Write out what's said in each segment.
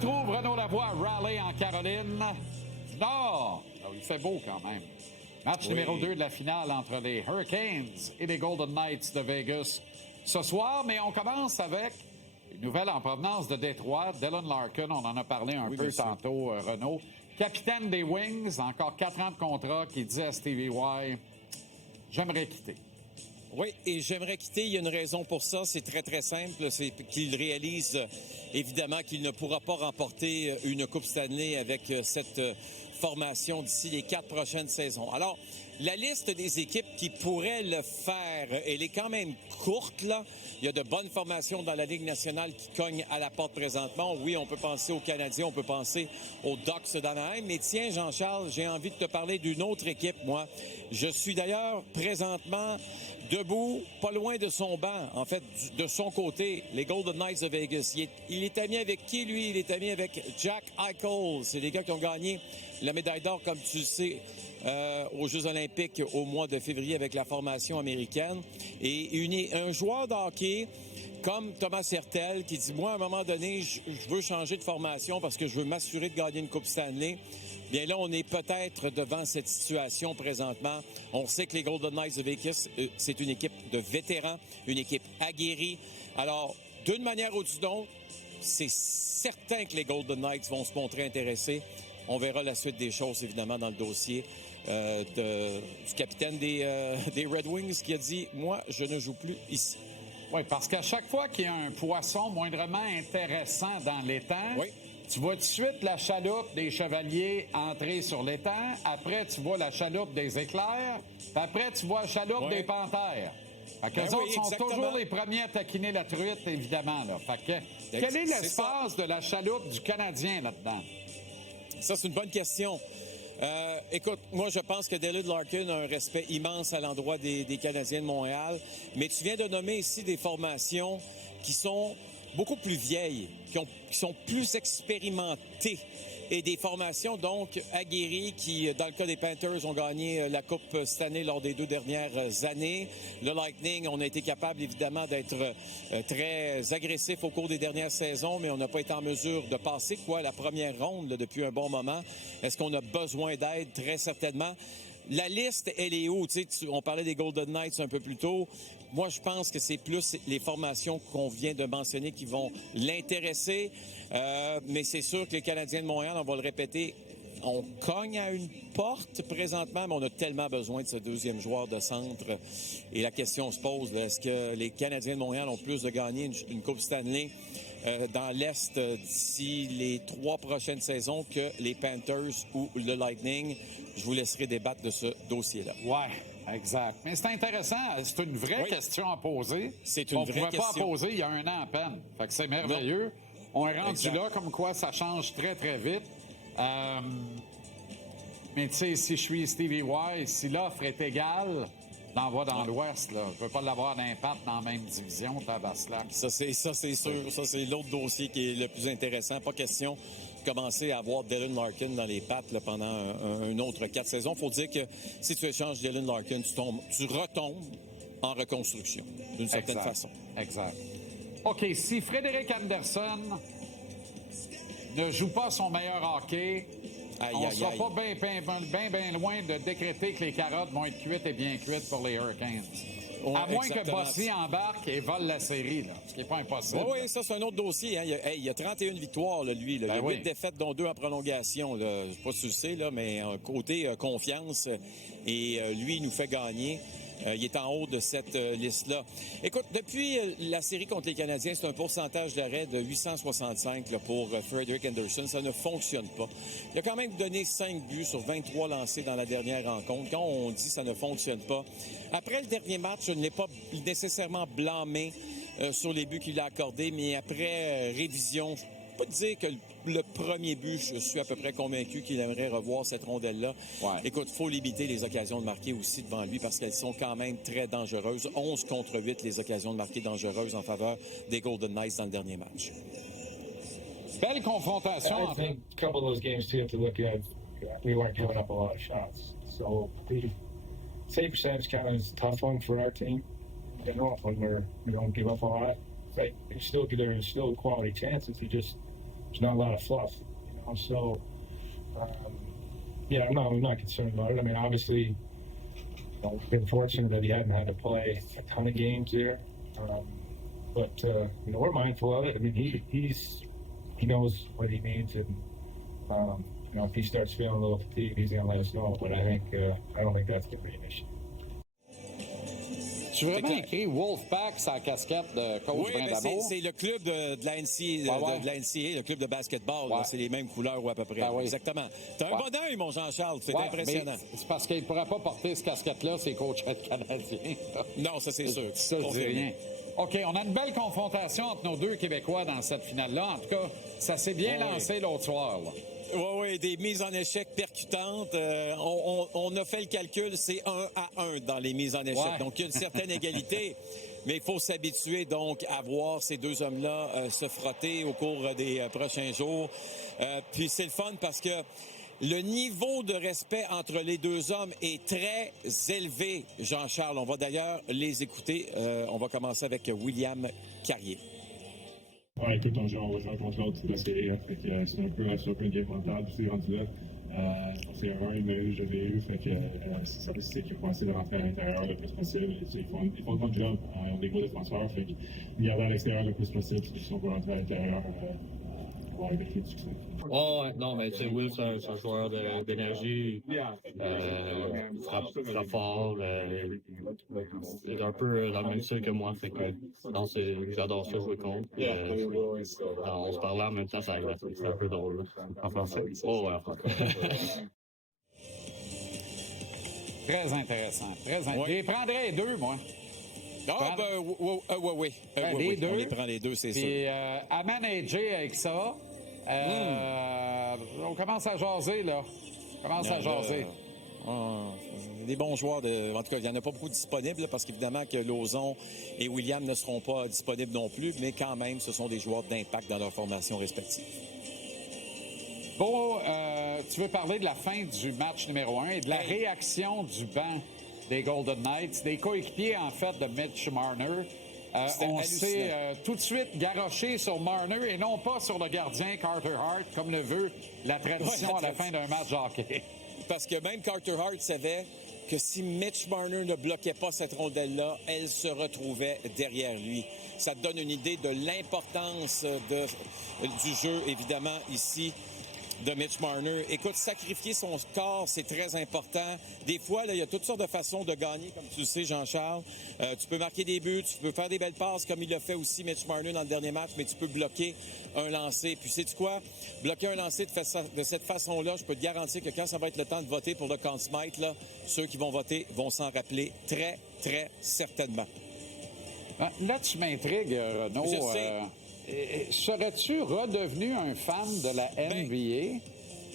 retrouve Renaud Lavoie à Raleigh, en Caroline du Nord. Alors, il fait beau quand même. Match numéro 2 de la finale entre les Hurricanes et les Golden Knights de Vegas ce soir. Mais on commence avec une nouvelle en provenance de Détroit. Dylan Larkin, on en a parlé un peu tantôt, Renaud. Capitaine des Wings, encore 4 ans de contrat, qui disait à Stevie Y, « J'aimerais quitter ». Oui, et j'aimerais quitter. Il y a une raison pour ça. C'est très, très simple. C'est qu'il réalise, évidemment, qu'il ne pourra pas remporter une Coupe Stanley avec cette formation d'ici les 4 prochaines saisons. Alors, la liste des équipes qui pourraient le faire, elle est quand même courte, là. Il y a de bonnes formations dans la Ligue nationale qui cognent à la porte présentement. Oui, on peut penser aux Canadiens, on peut penser aux Ducks d'Anaheim. Mais tiens, Jean-Charles, j'ai envie de te parler d'une autre équipe, moi. Je suis d'ailleurs présentement debout, pas loin de son banc, en fait, de son côté, les Golden Knights de Vegas. Il est ami avec qui, lui? Il est ami avec Jack Eichel. C'est des gars qui ont gagné la médaille d'or, comme tu le sais, aux Jeux olympiques au mois de février avec la formation américaine. Et un joueur de hockey comme Thomas Hertel qui dit, moi, à un moment donné, je veux changer de formation parce que je veux m'assurer de gagner une Coupe Stanley. Bien là, on est peut-être devant cette situation présentement. On sait que les Golden Knights de Vegas, c'est une équipe de vétérans, une équipe aguerrie. Alors, d'une manière ou d'une autre, c'est certain que les Golden Knights vont se montrer intéressés. On verra la suite des choses, évidemment, dans le dossier du capitaine des Red Wings qui a dit « Moi, je ne joue plus ici ». Oui, parce qu'à chaque fois qu'il y a un poisson moindrement intéressant dans l'étang, tu vois tout de suite la chaloupe des Chevaliers entrer sur l'étang. Après, tu vois la chaloupe des Éclairs. Puis après, tu vois la chaloupe des Panthères. Fait qu'eux autres sont toujours les premiers à taquiner la truite, évidemment. Là. Fait que, quel est l'espace de la chaloupe du Canadien là-dedans? Ça, c'est une bonne question. Écoute, moi, je pense que Dylan Larkin a un respect immense à l'endroit des Canadiens de Montréal. Mais tu viens de nommer ici des formations qui sont beaucoup plus vieilles, qui sont plus expérimentées et des formations, donc, aguerries qui, dans le cas des Panthers, ont gagné la Coupe cette année lors des 2 dernières années. Le Lightning, on a été capable, évidemment, d'être très agressif au cours des dernières saisons, mais on n'a pas été en mesure de passer, la première ronde là, depuis un bon moment. Est-ce qu'on a besoin d'aide? Très certainement. La liste, elle est où? On parlait des Golden Knights un peu plus tôt. Moi, je pense que c'est plus les formations qu'on vient de mentionner qui vont l'intéresser. Mais c'est sûr que les Canadiens de Montréal, on va le répéter, on cogne à une porte présentement, mais on a tellement besoin de ce deuxième joueur de centre. Et la question se pose, là, est-ce que les Canadiens de Montréal ont plus de gagner une Coupe Stanley dans l'Est d'ici les 3 prochaines saisons que les Panthers ou le Lightning? Je vous laisserai débattre de ce dossier-là. Ouais, exact. Mais c'est intéressant. C'est une vraie question à poser. C'est une vraie question. On ne pouvait pas en poser il y a 1 an à peine. Fait que c'est merveilleux. Non. On est rendu là, comme quoi ça change très, très vite. Mais tu sais, si je suis Stevie Y, si l'offre est égale, l'envoi dans l'Ouest, là, je veux pas l'avoir d'impact dans la même division, Tabaslac. Ça, c'est sûr. Ça, c'est l'autre dossier qui est le plus intéressant. Pas question de commencer à avoir Dylan Larkin dans les pattes là, pendant un autre 4 saisons. Faut dire que si tu échanges Dylan Larkin, tu retombes en reconstruction, d'une certaine façon. Exact. OK, si Frédéric Anderson ne joue pas son meilleur hockey, on ne sera pas bien loin de décréter que les carottes vont être cuites et bien cuites pour les Hurricanes. Ouais, à moins que Bossy embarque et vole la série, là, ce qui n'est pas impossible. Oui, ça, c'est un autre dossier. Hein. Il y a 31 victoires, là, lui. Là. Il y a 8 défaites, dont 2 en prolongation. Là. Je ne sais pas si tu le sais, là, mais côté confiance. Et lui, il nous fait gagner. Il est en haut de cette liste-là. Écoute, depuis la série contre les Canadiens, c'est un pourcentage d'arrêt de 865 là, pour Frederick Anderson. Ça ne fonctionne pas. Il a quand même donné 5 buts sur 23 lancés dans la dernière rencontre. Quand on dit ça ne fonctionne pas, après le dernier match, je ne l'ai pas nécessairement blâmé sur les buts qu'il a accordés, mais après révision, je peux pas dire que le premier but, je suis à peu près convaincu qu'il aimerait revoir cette rondelle-là. Ouais. Écoute, il faut limiter les occasions de marquer aussi devant lui parce qu'elles sont quand même très dangereuses. 11 contre 8, les occasions de marquer dangereuses en faveur des Golden Knights dans le dernier match. Belle confrontation. I think a couple of those games, too, you have to look at, we weren't giving up a lot of shots. So the save percentage kind of is a tough one for our team. In North, when we don't give up a lot, there's still quality chances. You just there's not a lot of fluff. You know? So, yeah, I'm not concerned about it. I mean, obviously, you know, we've been fortunate that he hadn't had to play a ton of games there. But you know, we're mindful of it. I mean, he knows what he needs, and you know, if he starts feeling a little fatigued, he's going to let us know. But I don't think that's going to be an issue. Tu as vraiment écrit Wolfpack sur la casquette de coach Oui, Brindamour? c'est le club de la NCAA, le club de basketball. Ouais. C'est les mêmes couleurs ou à peu près. Ben oui. Exactement. T'as un bon œil, mon Jean-Charles. C'est impressionnant. C'est parce qu'il ne pourrait pas porter cette casquette-là, c'est coach canadien. Non, ça, c'est sûr. Ça, je dis rien. OK, on a une belle confrontation entre nos deux Québécois dans cette finale-là. En tout cas, ça s'est bien lancé l'autre soir. Là. Oui, des mises en échec percutantes. On a fait le calcul, c'est 1-1 dans les mises en échec. Ouais. Donc, il y a une certaine égalité. Mais il faut s'habituer donc à voir ces deux hommes-là se frotter au cours des prochains jours. Puis c'est le fun parce que le niveau de respect entre les deux hommes est très élevé, Jean-Charles. On va d'ailleurs les écouter. On va commencer avec William Carrier. Ouais, écoute, on va jouer contre l'autre, c'est la série. Fait que c'est un peu une game mentale, puis c'est rendu là. C'est un mais je l'ai eu, fait que ça décide qu'ils vont essayer de rentrer à l'intérieur le plus possible. Ils font le bon job au niveau défenseur, fait qu'ils gardent à l'extérieur le plus possible, puis si on peut rentrer à l'intérieur, on va avoir des succès. Oh, ouais, non, mais tu sais, Will, c'est un joueur d'énergie, frappe fort, il est un peu dans le même style que moi, fait que non, j'adore ça jouer contre. On se parlait en même temps, c'est un peu drôle. En français? Oh, ouais, en français. Très intéressant. Je les prendrais les deux, moi. Ah, oui. Les deux. On les prend les deux, c'est sûr. Puis à manager avec ça, on commence à jaser, là. Des bons joueurs. En tout cas, il n'y en a pas beaucoup disponibles là, parce qu'évidemment que Lauzon et William ne seront pas disponibles non plus, mais quand même, ce sont des joueurs d'impact dans leur formation respective. Bon, tu veux parler de la fin du match numéro 1 et de la réaction du banc des Golden Knights, des coéquipiers, en fait, de Mitch Marner. On s'est tout de suite garoché sur Marner et non pas sur le gardien Carter Hart, comme le veut la tradition à la fin d'un match de hockey. Parce que même Carter Hart savait que si Mitch Marner ne bloquait pas cette rondelle-là, elle se retrouvait derrière lui. Ça te donne une idée de l'importance du jeu, évidemment, ici, de Mitch Marner. Écoute, sacrifier son score, c'est très important. Des fois, là, il y a toutes sortes de façons de gagner, comme tu le sais, Jean-Charles. Tu peux marquer des buts, tu peux faire des belles passes, comme il l'a fait aussi Mitch Marner dans le dernier match, mais tu peux bloquer un lancer. Puis, sais-tu quoi? Bloquer un lancer de cette façon-là, je peux te garantir que quand ça va être le temps de voter pour le Conn Smythe, là, ceux qui vont voter vont s'en rappeler très, très certainement. Là, tu m'intrigues, Renaud. Je sais. Serais-tu redevenu un fan de la NBA?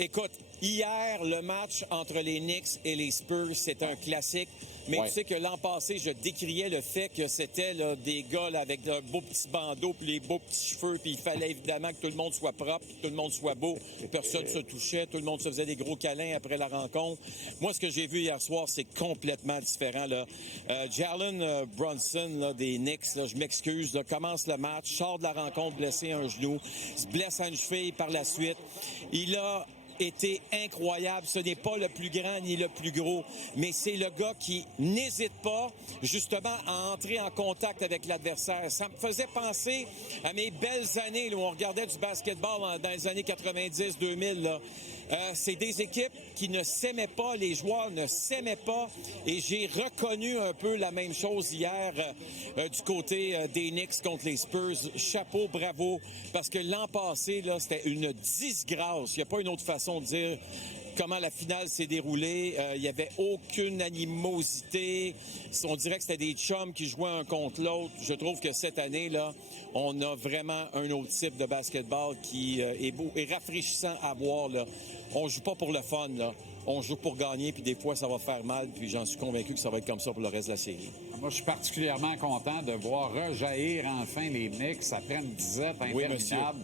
Écoute, hier, le match entre les Knicks et les Spurs, c'est un classique. Mais tu sais que l'an passé, je décriais le fait que c'était là, des gars là, avec de beaux petits bandeaux puis les beaux petits cheveux, puis il fallait évidemment que tout le monde soit propre, que tout le monde soit beau, personne se touchait, tout le monde se faisait des gros câlins après la rencontre. Moi, ce que j'ai vu hier soir, c'est complètement différent. Jalen Brunson là, des Knicks, là, je m'excuse, là, commence le match, sort de la rencontre blessé un genou, se blesse à une cheville par la suite. Il a été incroyable. Ce n'est pas le plus grand ni le plus gros, mais c'est le gars qui n'hésite pas justement à entrer en contact avec l'adversaire. Ça me faisait penser à mes belles années là, où on regardait du basketball dans les années 90-2000. C'est des équipes qui ne s'aimaient pas, les joueurs ne s'aimaient pas, et j'ai reconnu un peu la même chose hier du côté des Knicks contre les Spurs. Chapeau, bravo, parce que l'an passé, là, c'était une disgrâce. Il n'y a pas une autre façon de dire comment la finale s'est déroulée. Il n'y avait aucune animosité. On dirait que c'était des chums qui jouaient un contre l'autre. Je trouve que cette année, là, on a vraiment un autre type de basketball qui est beau et rafraîchissant à voir. Là. On joue pas pour le fun, là. On joue pour gagner, puis des fois, ça va faire mal, puis j'en suis convaincu que ça va être comme ça pour le reste de la série. Moi, je suis particulièrement content de voir rejaillir enfin les Knicks après une disette interminable.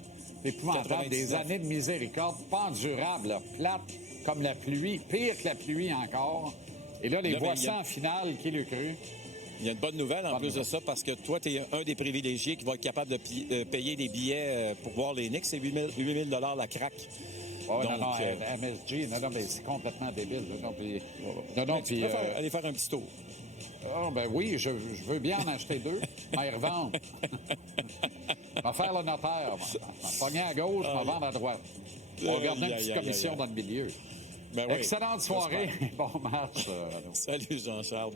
Épouvantable, des années de miséricorde, pas endurable, là, plate comme la pluie, pire que la pluie encore. Et là, les voici en finale, qui l'eût cru? Il y a une bonne nouvelle en plus de ça, parce que toi, tu es un des privilégiés qui va être capable de payer des billets pour voir les Knicks. C'est 8 000 la craque. Oh, Donc, non, MSG, non, mais c'est complètement débile. Là. Tu préfères aller faire un petit tour. Oh, ben oui, je veux bien en acheter 2, mais revendre. Je vais faire le notaire. Pogner à gauche, je vais vendre à droite. On va garder une petite commission dans le milieu. Ben oui, Excellente soirée. Bon match. Salut Jean-Charles.